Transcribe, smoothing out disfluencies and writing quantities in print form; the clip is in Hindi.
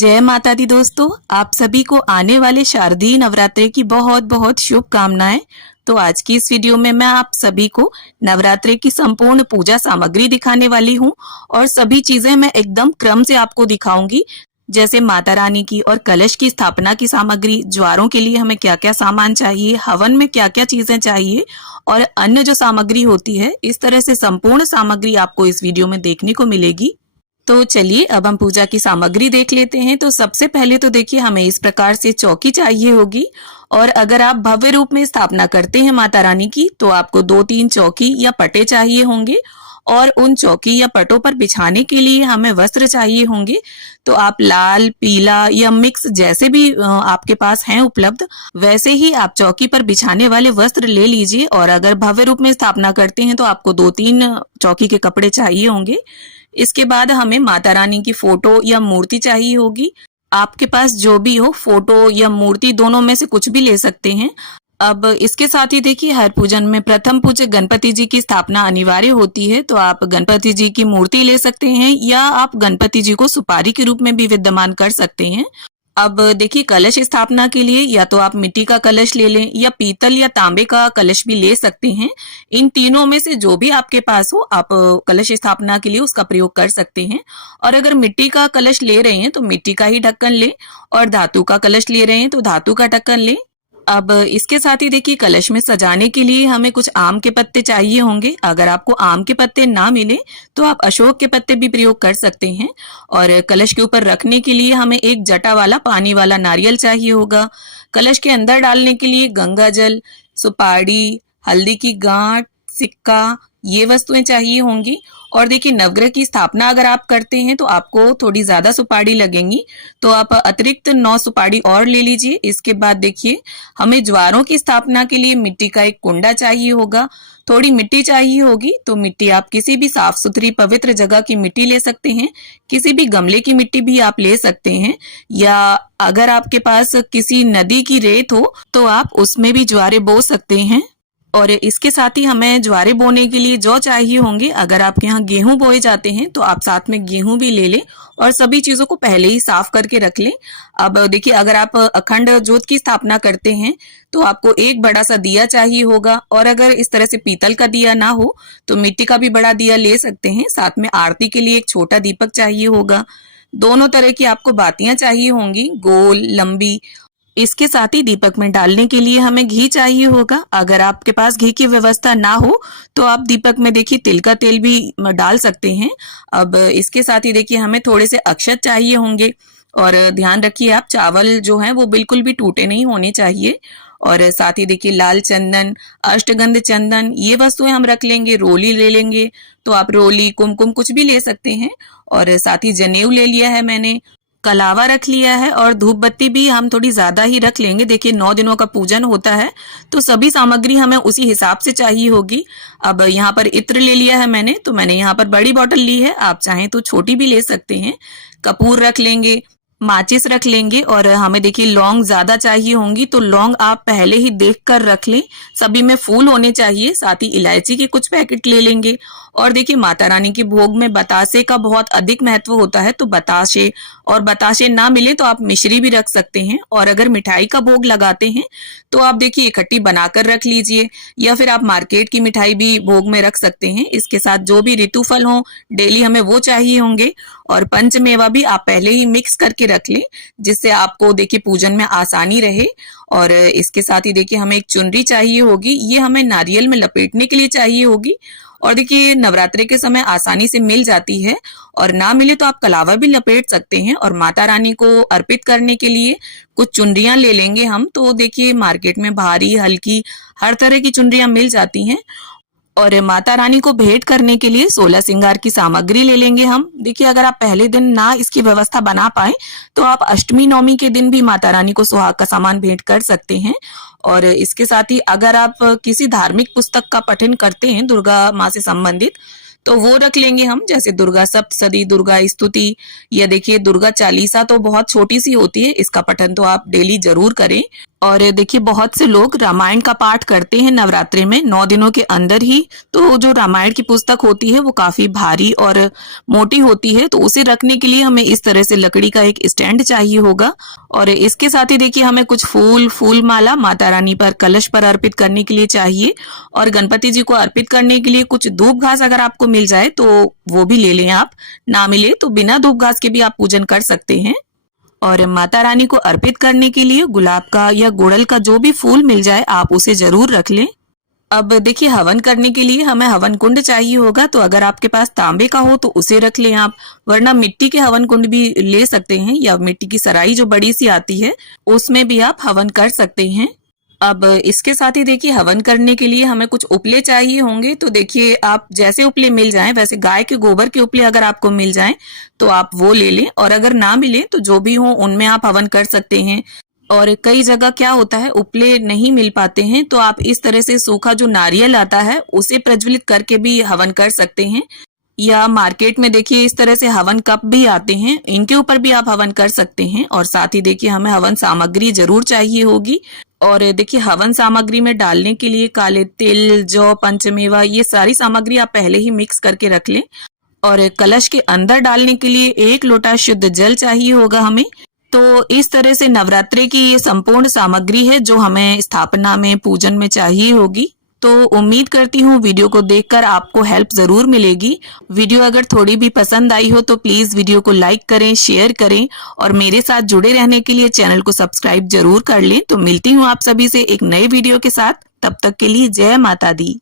जय माता दी दोस्तों, आप सभी को आने वाले शारदीय नवरात्रे की बहुत बहुत शुभकामनाएं। तो आज की इस वीडियो में मैं आप सभी को नवरात्रे की संपूर्ण पूजा सामग्री दिखाने वाली हूं और सभी चीजें मैं एकदम क्रम से आपको दिखाऊंगी। जैसे माता रानी की और कलश की स्थापना की सामग्री, ज्वारों के लिए हमें क्या क्या सामान चाहिए, हवन में क्या क्या चीजें चाहिए और अन्य जो सामग्री होती है, इस तरह से संपूर्ण सामग्री आपको इस वीडियो में देखने को मिलेगी। तो चलिए अब हम पूजा की सामग्री देख लेते हैं। तो सबसे पहले तो देखिए हमें इस प्रकार से चौकी चाहिए होगी और अगर आप भव्य रूप में स्थापना करते हैं माता रानी की तो आपको 2-3 चौकी या पटे चाहिए होंगे और उन चौकी या पटों पर बिछाने के लिए हमें वस्त्र चाहिए होंगे। तो आप लाल, पीला या मिक्स जैसे भी आपके पास हैं उपलब्ध, वैसे ही आप चौकी पर बिछाने वाले वस्त्र ले लीजिए। और अगर भव्य रूप में स्थापना करते हैं तो आपको 2-3 चौकी के कपड़े चाहिए होंगे। इसके बाद हमें माता रानी की फोटो या मूर्ति चाहिए होगी। आपके पास जो भी हो, फोटो या मूर्ति दोनों में से कुछ भी ले सकते हैं। अब इसके साथ ही देखिए हर पूजन में प्रथम पूज्य गणपति जी की स्थापना अनिवार्य होती है। तो आप गणपति जी की मूर्ति ले सकते हैं या आप गणपति जी को सुपारी के रूप में भी विद्यमान कर सकते हैं। अब देखिए कलश स्थापना के लिए या तो आप मिट्टी का कलश ले लें या पीतल या तांबे का कलश भी ले सकते हैं। इन तीनों में से जो भी आपके पास हो आप कलश स्थापना के लिए उसका प्रयोग कर सकते हैं। और अगर मिट्टी का कलश ले रहे हैं तो मिट्टी का ही ढक्कन लें और धातु का कलश ले रहे हैं तो धातु का ढक्कन लें। अब इसके साथ ही देखिए कलश में सजाने के लिए हमें कुछ आम के पत्ते चाहिए होंगे। अगर आपको आम के पत्ते ना मिले तो आप अशोक के पत्ते भी प्रयोग कर सकते हैं। और कलश के ऊपर रखने के लिए हमें एक जटा वाला पानी वाला नारियल चाहिए होगा। कलश के अंदर डालने के लिए गंगा जल, सुपारी, हल्दी की गांठ, सिक्का, ये वस्तुएं चाहिए होंगी। और देखिए नवग्रह की स्थापना अगर आप करते हैं तो आपको थोड़ी ज्यादा सुपारी लगेंगी, तो आप अतिरिक्त 9 सुपारी और ले लीजिए। इसके बाद देखिए हमें ज्वारों की स्थापना के लिए मिट्टी का एक कुंडा चाहिए होगा। थोड़ी मिट्टी चाहिए होगी, तो मिट्टी आप किसी भी साफ सुथरी पवित्र जगह की मिट्टी ले सकते हैं। किसी भी गमले की मिट्टी भी आप ले सकते हैं, या अगर आपके पास किसी नदी की रेत हो तो आप उसमें भी ज्वारे बो सकते हैं। और इसके साथ ही हमें ज्वारे बोने के लिए जौ चाहिए होंगे। अगर आपके यहाँ गेहूं बोए जाते हैं तो आप साथ में गेहूं भी ले लें और सभी चीजों को पहले ही साफ करके रख लें। अब देखिए अगर आप अखंड ज्योत की स्थापना करते हैं तो आपको एक बड़ा सा दिया चाहिए होगा। और अगर इस तरह से पीतल का दिया ना हो तो मिट्टी का भी बड़ा दिया ले सकते हैं। साथ में आरती के लिए एक छोटा दीपक चाहिए होगा। दोनों तरह की आपको बातियां चाहिए होंगी, गोल, लंबी। इसके साथ ही दीपक में डालने के लिए हमें घी चाहिए होगा। अगर आपके पास घी की व्यवस्था ना हो तो आप दीपक में देखिए तिल का तेल भी डाल सकते हैं। अब इसके साथ ही देखिए हमें थोड़े से अक्षत चाहिए होंगे। और ध्यान रखिए आप चावल जो है वो बिल्कुल भी टूटे नहीं होने चाहिए। और साथ ही देखिए लाल चंदन, अष्टगंध चंदन, ये वस्तुएं हम रख लेंगे। रोली ले लेंगे तो आप रोली, कुमकुम कुछ भी ले सकते हैं। और साथ ही जनेऊ ले लिया है मैंने, कलावा रख लिया है और धूप बत्ती भी हम थोड़ी ज्यादा ही रख लेंगे। देखिए 9 दिनों का पूजन होता है तो सभी सामग्री हमें उसी हिसाब से चाहिए होगी। अब यहाँ पर इत्र ले लिया है मैंने, तो मैंने यहाँ पर बड़ी बोतल ली है, आप चाहें तो छोटी भी ले सकते हैं। कपूर रख लेंगे, माचिस रख लेंगे और हमें देखिए लौंग ज्यादा चाहिए होंगी, तो लौंग आप पहले ही देख कर रख लें, सभी में फूल होने चाहिए। साथ ही इलायची के कुछ पैकेट ले लेंगे। और देखिए माता रानी के भोग में बतासे का बहुत अधिक महत्व होता है, तो बतासे, और बतासे ना मिले तो आप मिश्री भी रख सकते हैं। और अगर मिठाई का भोग लगाते हैं तो आप देखिए इकट्ठी बनाकर रख लीजिए, या फिर आप मार्केट की मिठाई भी भोग में रख सकते हैं। इसके साथ जो भी ऋतु फल हो डेली हमें वो चाहिए होंगे। और पंचमेवा भी आप पहले ही मिक्स करके रख लें, जिससे आपको देखिए पूजन में आसानी रहे। और इसके साथ ही देखिए हमें एक चुनरी चाहिए होगी, ये हमें नारियल में लपेटने के लिए चाहिए होगी। और देखिए नवरात्रि के समय आसानी से मिल जाती है, और ना मिले तो आप कलावा भी लपेट सकते हैं। और माता रानी को अर्पित करने के लिए कुछ चुनरियां ले लेंगे हम। तो देखिए मार्केट में भारी, हल्की, हर तरह की चुनरियां मिल जाती हैं। और माता रानी को भेंट करने के लिए 16 श्रृंगार की सामग्री ले लेंगे हम। देखिए अगर आप पहले दिन ना इसकी व्यवस्था बना पाए तो आप अष्टमी नवमी के दिन भी माता रानी को सुहाग का सामान भेंट कर सकते हैं। और इसके साथ ही अगर आप किसी धार्मिक पुस्तक का पठन करते हैं दुर्गा माँ से संबंधित, तो वो रख लेंगे हम, जैसे दुर्गा सप्तशती, दुर्गा स्तुति, या देखिए दुर्गा चालीसा तो बहुत छोटी सी होती है, इसका पठन तो आप डेली जरूर करें। और देखिए बहुत से लोग रामायण का पाठ करते हैं नवरात्रि में 9 दिनों के अंदर ही। तो जो रामायण की पुस्तक होती है वो काफी भारी और मोटी होती है, तो उसे रखने के लिए हमें इस तरह से लकड़ी का एक स्टैंड चाहिए होगा। और इसके साथ ही देखिए हमें कुछ फूल माला माता रानी पर कलश पर अर्पित करने के लिए चाहिए। और गणपति जी को अर्पित करने के लिए कुछ दूब घास अगर आपको मिल जाए तो वो भी ले लें आप, ना मिले तो बिना दूब घास के भी आप पूजन कर सकते हैं। और माता रानी को अर्पित करने के लिए गुलाब का या गुड़हल का जो भी फूल मिल जाए आप उसे जरूर रख लें। अब देखिए हवन करने के लिए हमें हवन कुंड चाहिए होगा, तो अगर आपके पास तांबे का हो तो उसे रख लें आप, वरना मिट्टी के हवन कुंड भी ले सकते हैं या मिट्टी की सराई जो बड़ी सी आती है उसमें भी आप हवन कर सकते हैं। अब इसके साथ ही देखिए हवन करने के लिए हमें कुछ उपले चाहिए होंगे। तो देखिए आप जैसे उपले मिल जाएं, वैसे गाय के गोबर के उपले अगर आपको मिल जाएं तो आप वो ले लें, और अगर ना मिले तो जो भी हो उनमें आप हवन कर सकते हैं। और कई जगह क्या होता है उपले नहीं मिल पाते हैं, तो आप इस तरह से सूखा जो नारियल आता है उसे प्रज्वलित करके भी हवन कर सकते हैं। या मार्केट में देखिए इस तरह से हवन कप भी आते हैं, इनके ऊपर भी आप हवन कर सकते हैं। और साथ ही देखिए हमें हवन सामग्री जरूर चाहिए होगी। और देखिए हवन सामग्री में डालने के लिए काले तिल, जौ, पंचमेवा ये सारी सामग्री आप पहले ही मिक्स करके रख लें। और कलश के अंदर डालने के लिए 1 लोटा शुद्ध जल चाहिए होगा हमें। तो इस तरह से नवरात्रि की ये संपूर्ण सामग्री है जो हमें स्थापना में पूजन में चाहिए होगी। तो उम्मीद करती हूँ वीडियो को देखकर आपको हेल्प जरूर मिलेगी। वीडियो अगर थोड़ी भी पसंद आई हो तो प्लीज वीडियो को लाइक करें, शेयर करें और मेरे साथ जुड़े रहने के लिए चैनल को सब्सक्राइब जरूर कर लें। तो मिलती हूँ आप सभी से एक नए वीडियो के साथ, तब तक के लिए जय माता दी।